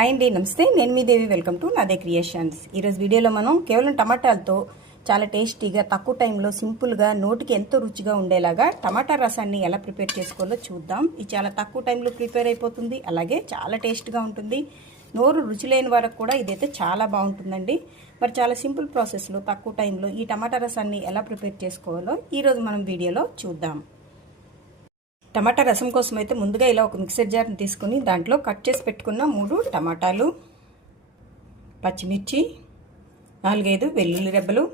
Hi అండి నమస్తే. నేను మీ Devi. Welcome to Naade creations. ఈరోజు వీడియోలో మనం కేవలం టమాటాలతో చాలా టేస్టీగా తక్కువ టైంలో సింపుల్గా నోటికి ఎంతో రుచిగా ఉండేలాగా టమాటా రసాన్ని ఎలా ప్రిపేర్ చేసుకోవాలో చూద్దాం. ఇది చాలా తక్కువ టైంలో ప్రిపేర్ అయిపోతుంది. అలాగే చాలా టేస్ట్గా ఉంటుంది. నోరు రుచి లేని వారికి కూడా ఇదైతే చాలా బాగుంటుందండి. మరి చాలా సింపుల్ ప్రాసెస్లో తక్కువ టైంలో ఈ టమాటా రసాన్ని ఎలా ప్రిపేర్ చేసుకోవాలో ఈరోజు మనం వీడియోలో చూద్దాం. టమాటా రసం కోసం అయితే ముందుగా ఇలా ఒక మిక్సర్ జార్ని తీసుకుని దాంట్లో కట్ చేసి పెట్టుకున్న మూడు టమాటాలు పచ్చిమిర్చి నాలుగైదు వెల్లుల్లి రెబ్బలు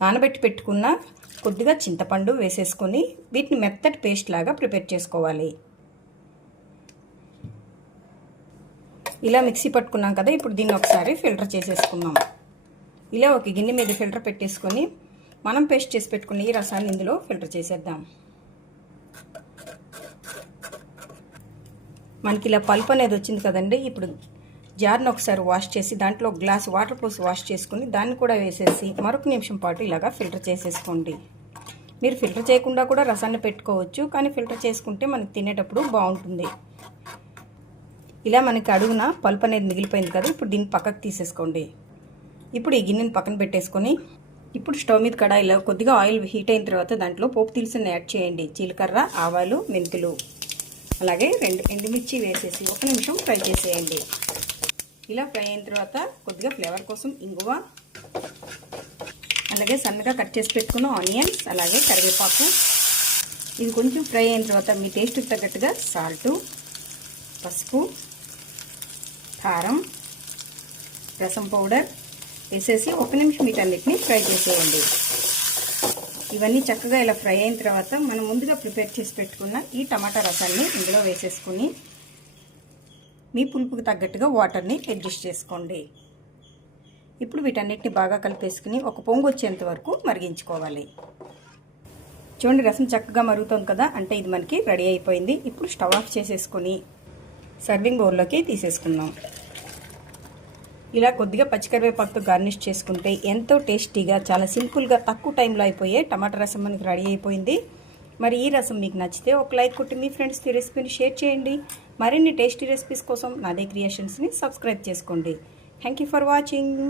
నానబెట్టి పెట్టుకున్న కొద్దిగా చింతపండు వేసేసుకొని వీటిని మెత్తటి పేస్ట్ లాగా ప్రిపేర్ చేసుకోవాలి. ఇలా మిక్సీ పట్టుకున్నాం కదా ఇప్పుడు దీన్ని ఒకసారి ఫిల్టర్ చేసేసుకుందాం. ఇలా ఒక గిన్నె మీద ఫిల్టర్ పెట్టేసుకొని మనం పేస్ట్ చేసి పెట్టుకున్న ఈ రసాన్ని ఇందులో ఫిల్టర్ చేసేద్దాం. మనకి ఇలా పల్ప్ అనేది వచ్చింది కదండి ఇప్పుడు జార్ని ఒకసారి వాష్ చేసి దాంట్లో గ్లాస్ వాటర్ పోసి వాష్ చేసుకుని దాన్ని కూడా వేసేసి మరొక నిమిషం పాటు ఇలాగా ఫిల్టర్ చేసేసుకోండి. మీరు ఫిల్టర్ చేయకుండా కూడా రసాన్ని పెట్టుకోవచ్చు కానీ ఫిల్టర్ చేసుకుంటే మనకి తినేటప్పుడు బాగుంటుంది. ఇలా మనకి అడుగున పల్ప్ అనేది మిగిలిపోయింది కదా ఇప్పుడు దీన్ని పక్కకు తీసేసుకోండి. ఇప్పుడు ఈ గిన్నెని పక్కన పెట్టేసుకొని ఇప్పుడు స్టవ్ మీద కడాయిలో కొద్దిగా ఆయిల్ హీట్ అయిన తర్వాత దాంట్లో పోపు దినుసుని యాడ్ చేయండి. జీలకర్ర ఆవాలు మెంతులు. అలాగే రెండు ఎండుమిర్చి వేసేసి ఒక నిమిషం ఫ్రై చేసేయండి. ఇలా ఫ్రై అయిన తర్వాత కొద్దిగా ఫ్లేవర్ కోసం ఇంగువ అలాగే సన్నగా కట్ చేసి పెట్టుకున్న ఆనియన్స్ అలాగే కరివేపాకు. ఇది కొంచెం ఫ్రై అయిన తర్వాత మీ టేస్ట్కి తగ్గట్టుగా సాల్టు పసుపు కారం రసం పౌడర్ వేసేసి ఒక నిమిషం వీటన్నిటిని ఫ్రై చేసేయండి. ఇవన్నీ చక్కగా ఇలా ఫ్రై అయిన తర్వాత మనం ముందుగా ప్రిపేర్ చేసి పెట్టుకున్న ఈ టమాటా రసాన్ని ఇందులో వేసేసుకుని మీ పులుపుకి తగ్గట్టుగా వాటర్ని అడ్జస్ట్ చేసుకోండి. ఇప్పుడు వీటన్నిటిని బాగా కలిపేసుకుని ఒక పొంగు వచ్చేంత వరకు మరిగించుకోవాలి. చూడండి రసం చక్కగా మరుగుతుంది కదా అంటే ఇది మనకి రెడీ అయిపోయింది. ఇప్పుడు స్టవ్ ఆఫ్ చేసేసుకొని సర్వింగ్ బౌల్లోకి తీసేసుకుందాం. ఇలా కొద్దిగా పచ్చికరివేపాకుతో గార్నిష్ చేసుకుంటే ఎంతో టేస్టీగా చాలా సింపుల్గా తక్కువ టైంలో అయిపోయే టమాటా రసం మనకి రెడీ అయిపోయింది. మరి ఈ రసం మీకు నచ్చితే ఒక లైక్ కొట్టి మీ ఫ్రెండ్స్కి రెసిపీని షేర్ చేయండి. మరిన్ని టేస్టీ రెసిపీస్ కోసం నాదే క్రియేషన్స్ని సబ్స్క్రైబ్ చేసుకోండి. Thank you for watching.